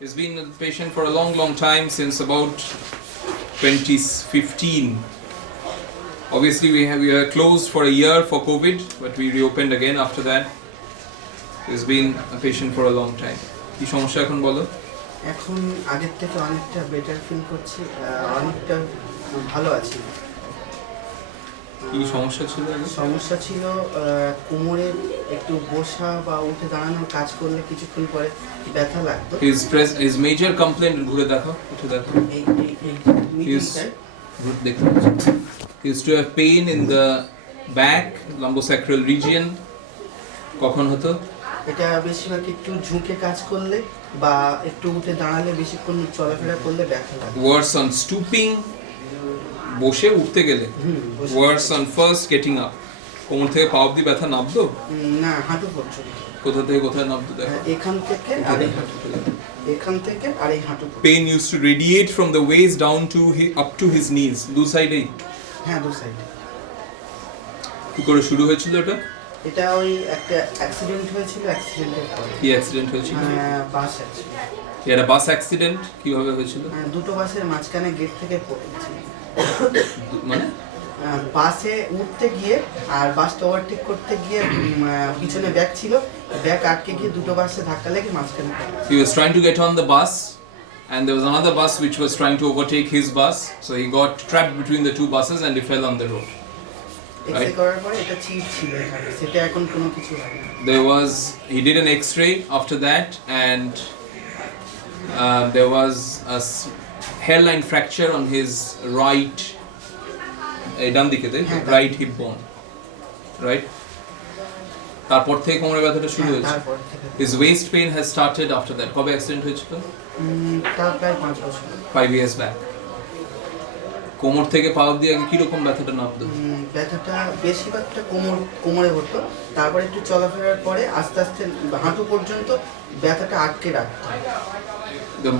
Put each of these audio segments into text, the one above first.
He's been a patient for a long time, since about 2015. Obviously we were closed for a year for COVID, but we reopened again after that. He's been a patient for a long time. কি সমস্যা এখন বলো? এখন আগের থেকে অনেকটা better feel করছি, অনেকটা ভালো আছি। কি সমস্যা ছিল? সমস্যা ছিল কোমরে একটু বসা বা উঠে দাঁড়ানোর কাজ করলে কিছুক্ষণ পরে ব্যথা লাগতো। His major complaint, ঘুরে দেখো, উঠে দেখো। He used to have pain in the back, lumbosacral region. কখন হতো? এটা বেশিরভাগ একটু ঝুঁকে কাজ করলে বা একটু উঠে দাঁড়ালে, বেশিক্ষণ চলাফেরা করলে ব্যথা লাগে। Worse on stooping, বসে উঠতে গেলে। Worse on first getting up. কোমর থেকে পা অবধি ব্যথা নামতো? না, হাঁটু পর্যন্ত। কোথা থেকে কোথায় নামতো দেখো? এখান থেকে আর এই হাঁটু পর্যন্ত। এখান থেকে আর এই হাঁটু পর্যন্ত। Pain used to radiate from the waist down to up to his knees. দু সাইডেই? হ্যাঁ, দু সাইডে। কি করে শুরু হয়েছিল এটা? এটা ওই একটা অ্যাক্সিডেন্ট হয়েছিল, অ্যাক্সিডেন্টের পরে। কি অ্যাক্সিডেন্ট হয়েছিল? Bus accident. এটা বাস অ্যাক্সিডেন্ট কিভাবে হয়েছিল? দুটো বাসের মাঝখানে গেট থেকে পড়েছে। মানে বাসে উঠতে গিয়ে আর বাসটা ওভারটেক করতে গিয়ে পিছনে ব্যাগ ছিল, ব্যাগ আটকে গিয়ে দুটো বাসে ধাক্কা লেগে মাঝখানে। He was trying to get on the bus and there was another bus which was trying to overtake his bus, so he got trapped between the two buses and he fell on the road. X-ray করার পরে এটা cheat ছিল এখানে, সেটা এখন কোনো কিছু হয় না। He did an X-ray after that, and there was a hairline fracture on his right ডান দিকে, right hip bone, right? তারপর থেকে কোমরের ব্যথাটা শুরু হয়েছে। His waist pain has started after that. কবে অ্যাক্সিডেন্ট হয়েছিল? তার প্রায় 5 বছর। 5 years back. কোমর থেকে পা অবধি আগে কি রকম ব্যথাটা নামতো? ব্যথাটা বেশিরভাগটা কোমরে হতো, তারপর একটু চলাফেরার পরে আস্তে আস্তে হাঁটু পর্যন্ত ব্যথাটা আটকে রাখতো। The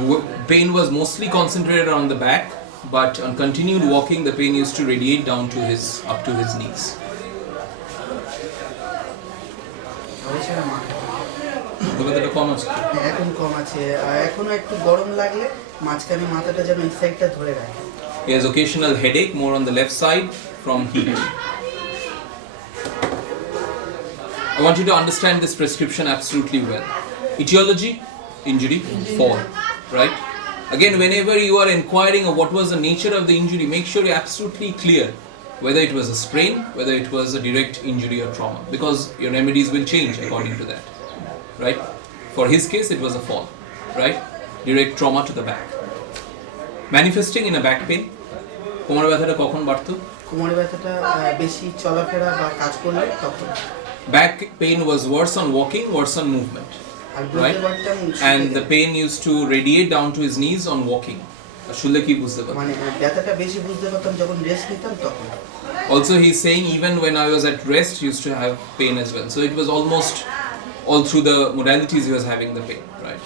pain was mostly concentrated on the back, but on continued walking the pain used to radiate down to up to his knees. ব্যথাটা কম আছে? এখন কম আছে, এখনো একটু গরম লাগলে মাঝখানে মাথাটা যেন এই সাইডটা ধরে রাখে। He has occasional headache, more on the left side from heat. I want you to understand this prescription absolutely well. Etiology, injury, fall, right? Again, whenever you are inquiring of what was the nature of the injury, make sure you're absolutely clear whether it was a sprain, whether it was a direct injury or trauma, because your remedies will change according to that, right? For his case, it was a fall, right? Direct trauma to the back. Manifesting in a back pain. কোমরের ব্যথাটা কখন বাড়তো? কোমরের ব্যথাটা বেশি চলাফেরা বা কাজ করলে তখন। Back pain was worse on walking, worse on movement, right? And the pain used to radiate down to his knees on walking. আসলে কি বুঝতে পারছেন? মানে ব্যথাটা বেশি বুঝতে পারতাম যখন রেস্ট নিতাম তখন। Also he's saying even when I was at rest he used to have pain as well. So it was almost all through the modalities he was having the pain, right?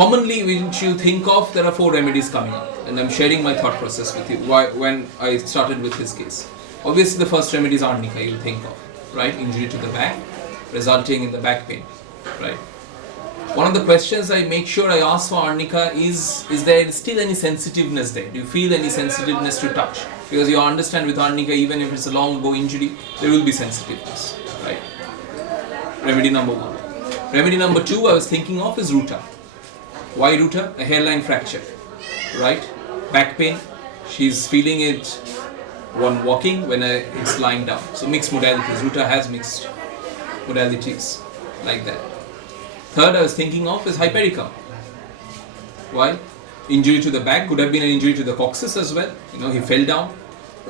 Commonly which you think of, there are 4 remedies coming up, and I'm sharing my thought process with you when I started with his case. Obviously the first remedy is arnica, you'll think of, right? Injury to the back resulting in the back pain, right? One of the questions I make sure I ask for arnica is there still any sensitiveness there? Do you feel any sensitiveness to touch? Because you understand with arnica, even if it's a long ago injury, there will be sensitiveness, right? Remedy number 1. Remedy number 2 I was thinking of is ruta. Why ruta? A hairline fracture, right? Back pain, she's feeling it when walking, when it's lying down. So mixed modalities. Ruta has mixed modalities like that. Third I was thinking of is hypericum. Why? Injury to the back, could have been an injury to the coccyx as well. You know, he fell down,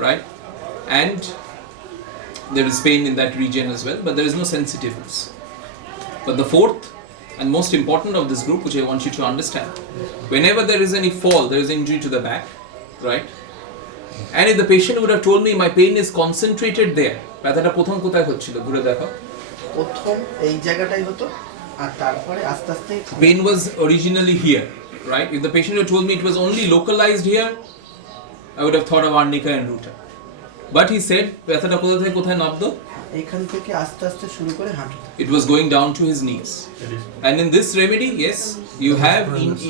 right? And there is pain in that region as well, but there is no sensitiveness. But the fourth and most important of this group, which I want you to understand, whenever there is any fall, there is injury to the back, right? And if the patient would have told me my pain is concentrated there, ব্যথাটা প্রথম কোথায় হচ্ছিল? ঘুরে দেখো। প্রথম এই জায়গাটাই হতো, আর তারপরে আস্তে আস্তে pain was originally here, right? If the patient had told me it was only localized here, I would have thought of arnica and ruta. But he said ব্যথাটা কোথা থেকে কোথায় নামতো? এখান থেকে আস্তে আস্তে শুরু করে হাঁটুতে। It was going down to his knees. And in this remedy, yes, you have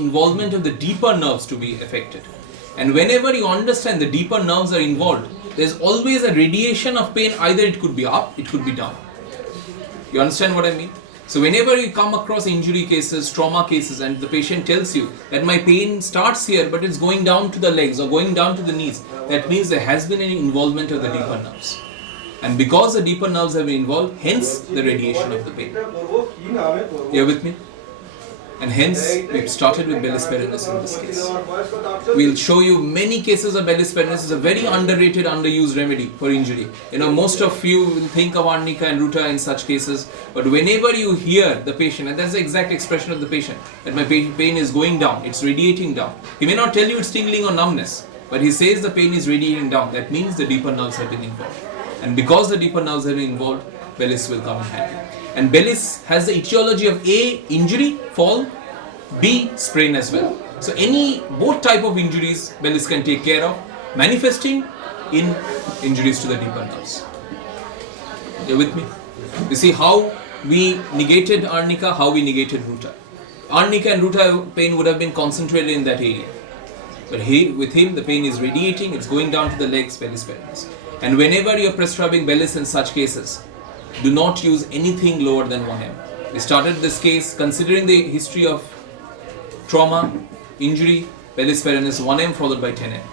involvement of the deeper nerves to be affected. And whenever you understand the deeper nerves are involved, there's always a radiation of pain. Either it could be up, it could be down. You understand what I mean? So whenever you come across injury cases, trauma cases, and the patient tells you that my pain starts here but it's going down to the legs or going down to the knees, that means there has been an involvement of the deeper nerves. And because the deeper nerves have been involved, hence the radiation of the pain. You're with me? And hence we've started with Bellis perennis in this case. We'll show you many cases of Bellis perennis. It's a very underrated, underused remedy for injury. You know, most of you will think of arnica and ruta in such cases, but whenever you hear the patient, and that's the exact expression of the patient, that my pain is going down, it's radiating down. He may not tell you it's tingling or numbness, but he says the pain is radiating down. That means the deeper nerves have been involved. And because the deeper nerves have been involved, Bellis will come in handy. And Bellis has the etiology of A, injury, fall, B, sprain as well. So both type of injuries Bellis can take care of, manifesting in injuries to the deeper nerves. You're with me? You see how we negated arnica, how we negated ruta. Arnica and ruta pain would have been concentrated in that area. But with him, the pain is radiating, it's going down to the legs, Bellis perennis. And whenever you're prescribing Bellis in such cases, do not use anything lower than 1 m. We started this case considering the history of trauma, injury, Bellis perennis 1 m followed by 10 m.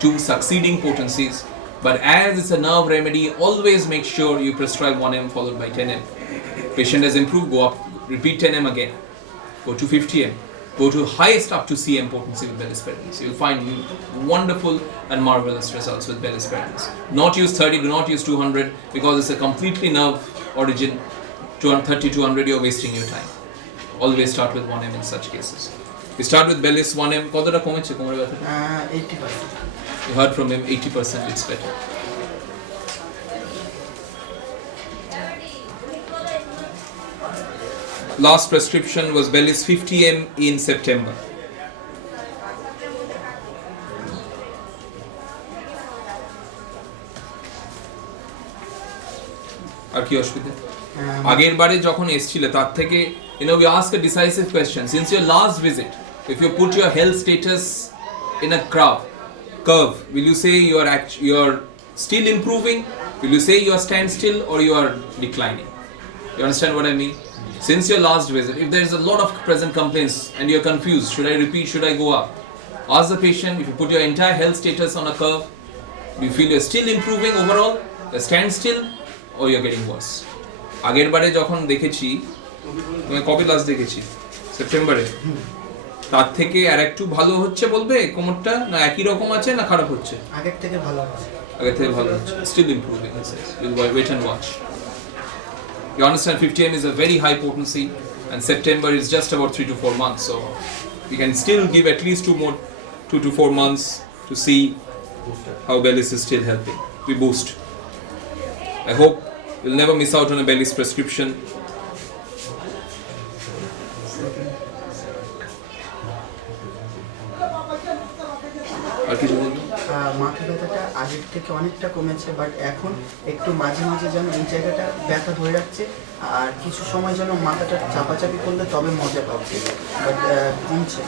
2 succeeding potencies. But as it's a nerve remedy, always make sure you prescribe 1 m followed by 10 m. Patient has improved, go up, repeat 10 m again. Go to 50 m. Go to highest up to cm potency with Bellis perennis. You'll find wonderful and marvelous results with Bellis perennis. Not use 30, do not use 200 because it's a completely nerve origin. 230, 200, you're wasting your time. Always start with 1 m in such cases. We start with Bellis 1 m. কতটা কমেছে কোমরের ব্যথাটা? 80%. You heard from him, 80% it's better. Last prescription was Bellis 50 m in September. আর কি অসুবিধা? আগের বারে যখন এসেছিলে তার থেকে we ask a decisive question. Since your last visit, if you put your health status in a curve, will you say you are still improving? Will you say you are standstill or you are declining? You understand what I mean? Since your last visit, if there is a lot of present complaints and you are confused, should I repeat, should I go up? Ask the patient, if you put your entire health status on a curve, do you feel you are still improving overall, you are standstill or you are getting worse? আগের বারে যখন দেখেছি, কবে last দেখেছি? সেপ্টেম্বরে। তার থেকে আর একটু ভালো হচ্ছে বলবে কোমরটা, না একই রকম আছে না খারাপ হচ্ছে? আগের থেকে ভালো হচ্ছে। আগের থেকে ভালো হচ্ছে, still improving, he says. We'll wait and watch. You understand 50 m is a very high potency and September is just about 3 to 4 months, so we can still give at least 2 to 4 months to see how Bellis is still helping. We boost. I hope you'll never miss out on a Bellis prescription. আর কিছু বলবো? মাথা ব্যথাটা আগের থেকে অনেকটা কমেছে, but এখন একটু মাঝে মাঝে যেন এই জায়গাটা ব্যথা ধরে রাখছে আর কিছু সময় যেন মাথাটা চাপাচাপি করলে তবে মজা পাচ্ছে, বাট কমছে।